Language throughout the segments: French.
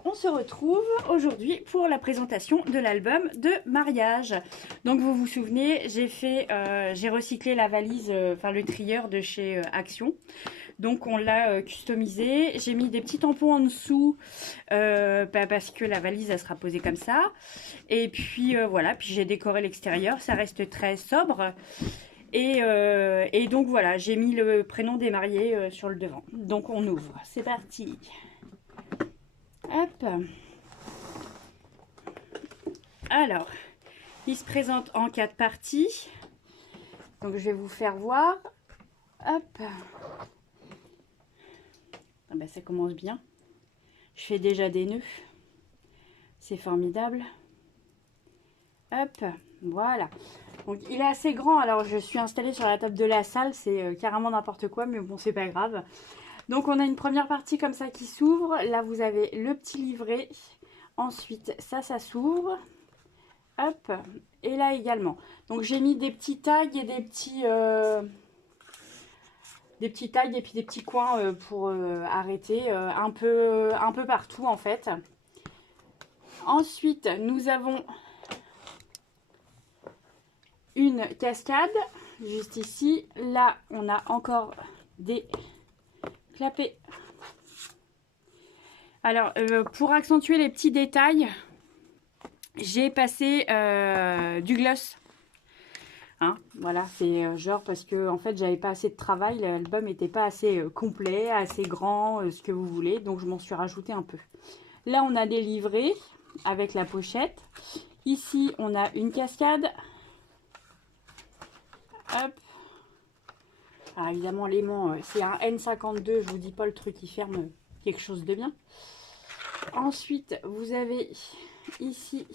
Alors, on se retrouve aujourd'hui pour la présentation de l'album de mariage. Donc, vous vous souvenez, j'ai recyclé la valise, enfin le trieur de chez Action. Donc, on l'a customisé. J'ai mis des petits tampons en dessous parce que la valise, elle sera posée comme ça. Et puis, voilà. Puis, j'ai décoré l'extérieur. Ça reste très sobre. Et donc, voilà, j'ai mis le prénom des mariés sur le devant. Donc, on ouvre. C'est parti. Hop. Alors, il se présente en 4 parties. Donc, je vais vous faire voir. Hop. Ah ben, ça commence bien. Je fais déjà des nœuds. C'est formidable. Hop. Voilà. Donc, il est assez grand. Alors, je suis installée sur la table de la salle. C'est carrément n'importe quoi, mais bon, c'est pas grave. Donc, on a une première partie comme ça qui s'ouvre. Là, vous avez le petit livret. Ensuite, ça s'ouvre. Hop, et là également. Donc j'ai mis des petits tags et des petits tags et puis des petits coins pour arrêter un peu partout en fait. Ensuite, nous avons une cascade juste ici. Là, on a encore des clapets. Alors, pour accentuer les petits détails, j'ai passé du gloss. Hein, voilà, c'est genre parce que en fait j'avais pas assez de travail, l'album n'était pas assez complet, assez grand, ce que vous voulez, donc je m'en suis rajouté un peu. Là on a des livrets avec la pochette. Ici on a une cascade. Hop. Alors évidemment l'aimant c'est un N52, je vous dis pas le truc qui ferme quelque chose de bien. Ensuite vous avez ici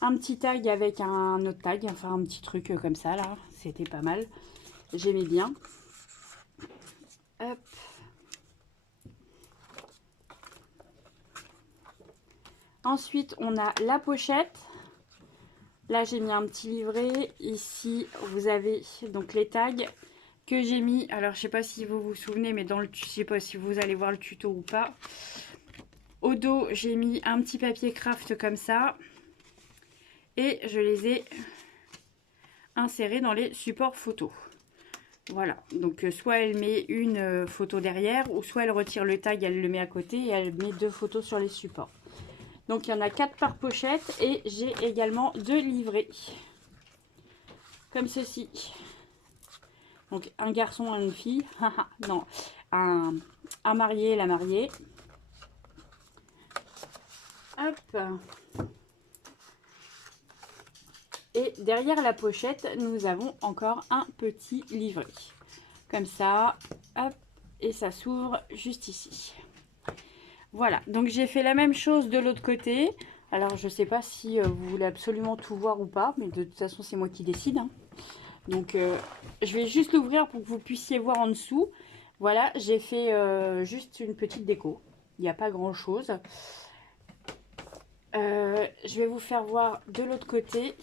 un petit tag avec un autre tag, enfin un petit truc comme ça là, c'était pas mal, j'aimais bien. Hop. Ensuite on a la pochette. Là j'ai mis un petit livret. Ici vous avez donc les tags que j'ai mis. Alors je sais pas si vous vous souvenez, mais dans le, je sais pas si vous allez voir le tuto ou pas. Au dos j'ai mis un petit papier craft comme ça. Et je les ai insérés dans les supports photos. Voilà, donc soit elle met une photo derrière, ou soit elle retire le tag, elle le met à côté et elle met 2 photos sur les supports. Donc il y en a 4 par pochette et j'ai également 2 livrets. Comme ceci. Donc un garçon et une fille. Non, un marié et la mariée. Hop. Et derrière la pochette, nous avons encore un petit livret. Comme ça, hop, et ça s'ouvre juste ici. Voilà, donc j'ai fait la même chose de l'autre côté. Alors, je ne sais pas si vous voulez absolument tout voir ou pas, mais de toute façon, c'est moi qui décide. Hein. Donc, je vais juste l'ouvrir pour que vous puissiez voir en dessous. Voilà, j'ai fait juste une petite déco. Il n'y a pas grand-chose. Je vais vous faire voir de l'autre côté.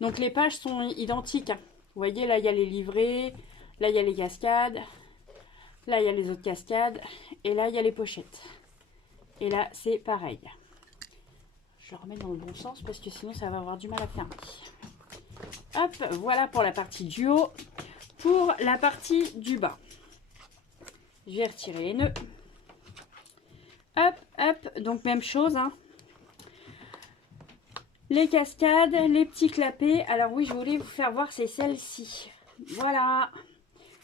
Donc les pages sont identiques. Vous voyez, là il y a les livrets, là il y a les cascades, là il y a les autres cascades, et là il y a les pochettes. Et là c'est pareil. Je le remets dans le bon sens parce que sinon ça va avoir du mal à fermer. Hop, voilà pour la partie du haut. Pour la partie du bas, je vais retirer les nœuds. Hop, hop, donc même chose, hein. Les cascades, les petits clapets. Alors oui, je voulais vous faire voir, c'est celle-ci. Voilà.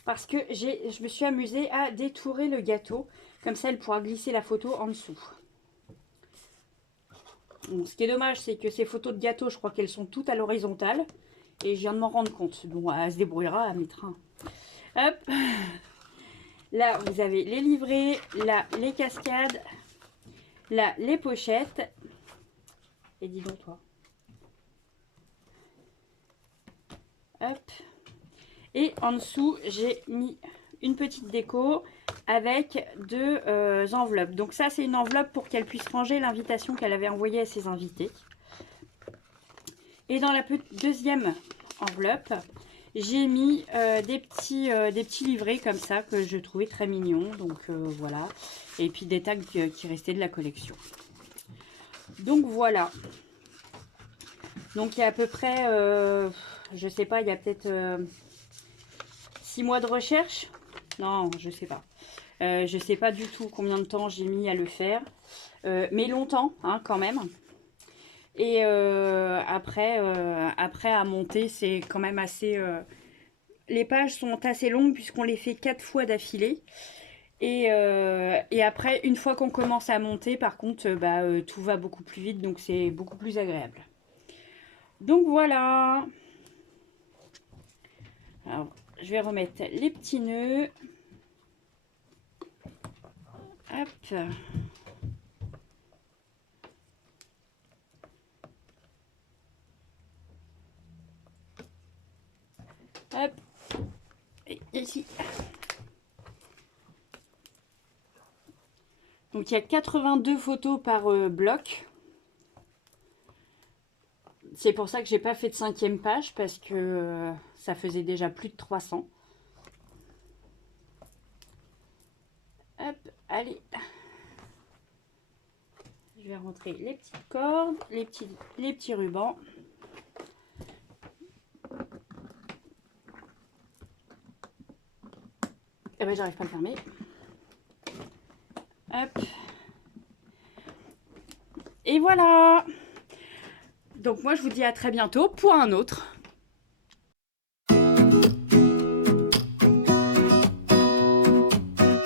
Parce que je me suis amusée à détourer le gâteau. Comme ça, elle pourra glisser la photo en dessous. Bon, ce qui est dommage, c'est que ces photos de gâteau, je crois qu'elles sont toutes à l'horizontale. Et je viens de m'en rendre compte. Bon, elle se débrouillera, elle mettra. Hop. Là, vous avez les livrets. Là, les cascades. Là, les pochettes. Et dis donc, toi. Hop. Et en dessous, j'ai mis une petite déco avec 2 enveloppes. Donc ça, c'est une enveloppe pour qu'elle puisse ranger l'invitation qu'elle avait envoyée à ses invités. Et dans la deuxième enveloppe, j'ai mis des petits livrets comme ça que je trouvais très mignons. Donc voilà. Et puis des tags qui restaient de la collection. Donc voilà. Donc il y a à peu près, je sais pas, il y a peut-être 6 mois de recherche. Non, je sais pas. Je sais pas du tout combien de temps j'ai mis à le faire. Mais longtemps, hein, quand même. Et après à monter, c'est quand même assez... les pages sont assez longues puisqu'on les fait 4 fois d'affilée. Et après, une fois qu'on commence à monter, par contre, tout va beaucoup plus vite. Donc c'est beaucoup plus agréable. Donc voilà. Alors, je vais remettre les petits nœuds. Hop. Hop. Et ici. Donc il y a 82 photos par bloc. C'est pour ça que j'ai pas fait de 5e page parce que ça faisait déjà plus de 300. Hop, allez. Je vais rentrer les petites cordes, les petits rubans. Eh ben, j'arrive pas à le fermer. Hop. Et voilà. Donc moi je vous dis à très bientôt pour un autre.